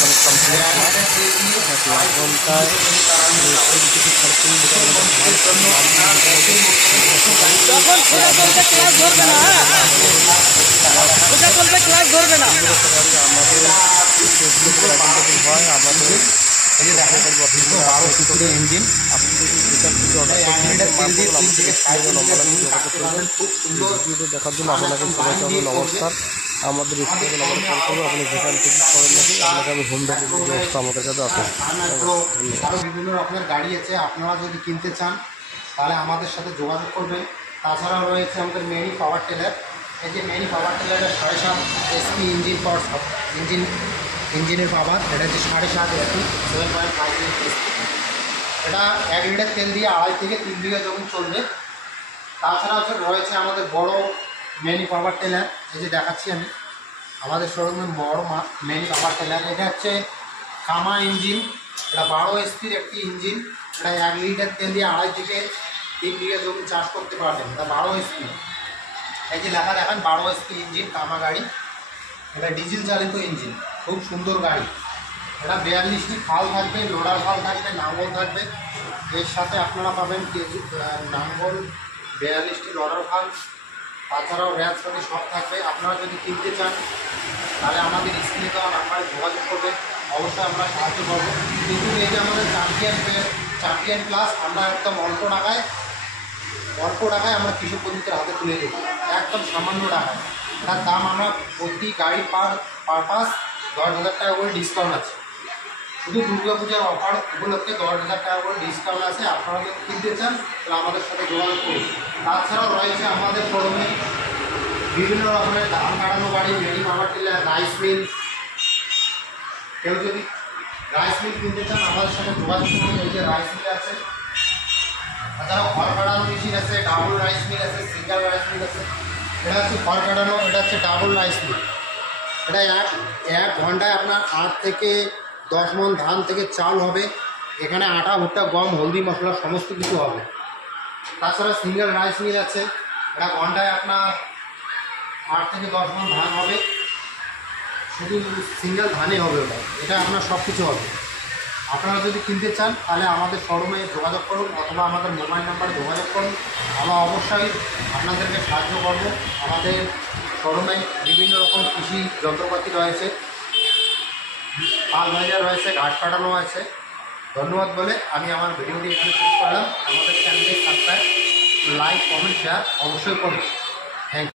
মানে কমপ্লিট এক ঘন্টায় 3 থেকে 4 আমাদের হয় আমাদের ইঞ্জিন আপনি যদি যেটা থেকে অর্ডার দেখার জন্য আপনাকে সবাইকে আমার নমস্কার। আমাদের স্কুলে আমার ফোন করবো, আপনি যেখান থেকে করেন নাকি আপনাকে আমি হোম ডেলিভারি ব্যবস্থা আমাদের কাছে আছে। আরও বিভিন্ন রকমের গাড়ি আছে, আপনারা যদি কিনতে চান তাহলে আমাদের সাথে যোগাযোগ করবেন। তাছাড়াও রয়েছে আমাদের মেনি পাওয়ার টেলার। এই যে মেনি পাওয়ার টেলারের 7.5 এসপি ইঞ্জিনের পাওয়ার, এটা হচ্ছে 7.5 এসপি 7.5 এসপি। এটা 1 লিটার তেল দিয়ে 2.5 থেকে 3 বিঘা জমি চলবে। তাছাড়া রয়েছে আমাদের বড় মেনি পাওয়ার টেলার, এই যে দেখাচ্ছি আমি আমাদের শোরুমে বড় মেনি পাওয়ার টেলার। এটা হচ্ছে কামা ইঞ্জিন, এটা 12 এসপির একটি ইঞ্জিন। এটা 1 লিটার তেল দিয়ে 2.5 থেকে 3 বিঘা জমি চাষ করতে পারবেন। এটা 12 এসপি, এই যে লেখা দেখেন 12 এসপি ইঞ্জিন কামা গাড়ি। এটা ডিজেল চালিত ইঞ্জিন, খুব সুন্দর গাড়ি। এটা 42টি ফাল থাকবে, লোডার ফাল থাকবে, নাঙ্গল থাকবে। এর সাথে আপনারা পাবেন নাঙ্গল, 42টি লোডার ফাল, তাছাড়াও র্যাচ পাতি সব থাকবে। আপনারা যদি কিনতে চান তাহলে আমাদের স্ক্রিনে দেওয়া নাম্বারে যোগাযোগ করবেন, অবশ্যই আমরা সাহায্য করবো। কিন্তু এই যে আমাদের চ্যাম্পিয়ন প্লাস আমরা একদম অল্প টাকায় আমরা কৃষক বন্ধুদের হাতে তুলে দেবো, একদম সামান্য টাকায়। এটার দাম আমরা প্রতি গাড়ি পার পাস 10,000 টাকা করে ডিসকাউন্ট আছে। শুধু দুর্গাপূজার অফার উপলক্ষে 10,000 টাকা করে ডিসকাউন্ট আছে। আপনারা যদি কিনতে চান তাহলে আমাদের সাথে যোগাযোগ করুন। তাছাড়াও রয়েছে আমাদের শোরুমে বিভিন্ন রকমের ধান কাটানো গাড়ি, many power tiller, rice mill. কেউ যদি রাইস মিল কিনতে চান আমাদের সাথে যোগাযোগ করুন। এই যে রাইস মিল আছে, তাছাড়াও খড় কাটানো মেশিন আছে, ডাবল রাইস মিল আছে, সিঙ্গেল রাইস মিল আছে। এটা হচ্ছে খড় কাটানো, এটা হচ্ছে ডাবল রাইস মিল। এটা এক ঘন্টায় আপনার 8 থেকে 10 মণ ধান থেকে চাল হবে। এখানে আটা, ভুট্টা, গম, হলদি, মশলা সমস্ত কিছু হবে। তাছাড়া সিঙ্গেল রাইস মিল আছে, এটা ঘন্টায় আপনার 8 থেকে 10 মণ ধান হবে, শুধু সিঙ্গেল ধানই হবে ওটা। এটা আপনার সব কিছু হবে। আপনারা যদি কিনতে চান তাহলে আমাদের শোরুমে যোগাযোগ করুন অথবা আমাদের মোবাইল নাম্বারে যোগাযোগ করুন। আমরা অবশ্যই আপনাদেরকে সাহায্য করব। আমাদের শোরুমে বিভিন্ন রকম কৃষি যন্ত্রপাতি রয়েছে, পাল ভাজা রয়েছে, ঘাস কাটানো আছে। ধন্যবাদ বলে আমি আমার ভিডিওটি এখানে শেষ করলাম। আমাদের চ্যানেলটি সাবস্ক্রাইব, লাইক, কমেন্ট, শেয়ার অবশ্যই করুন। Thank you.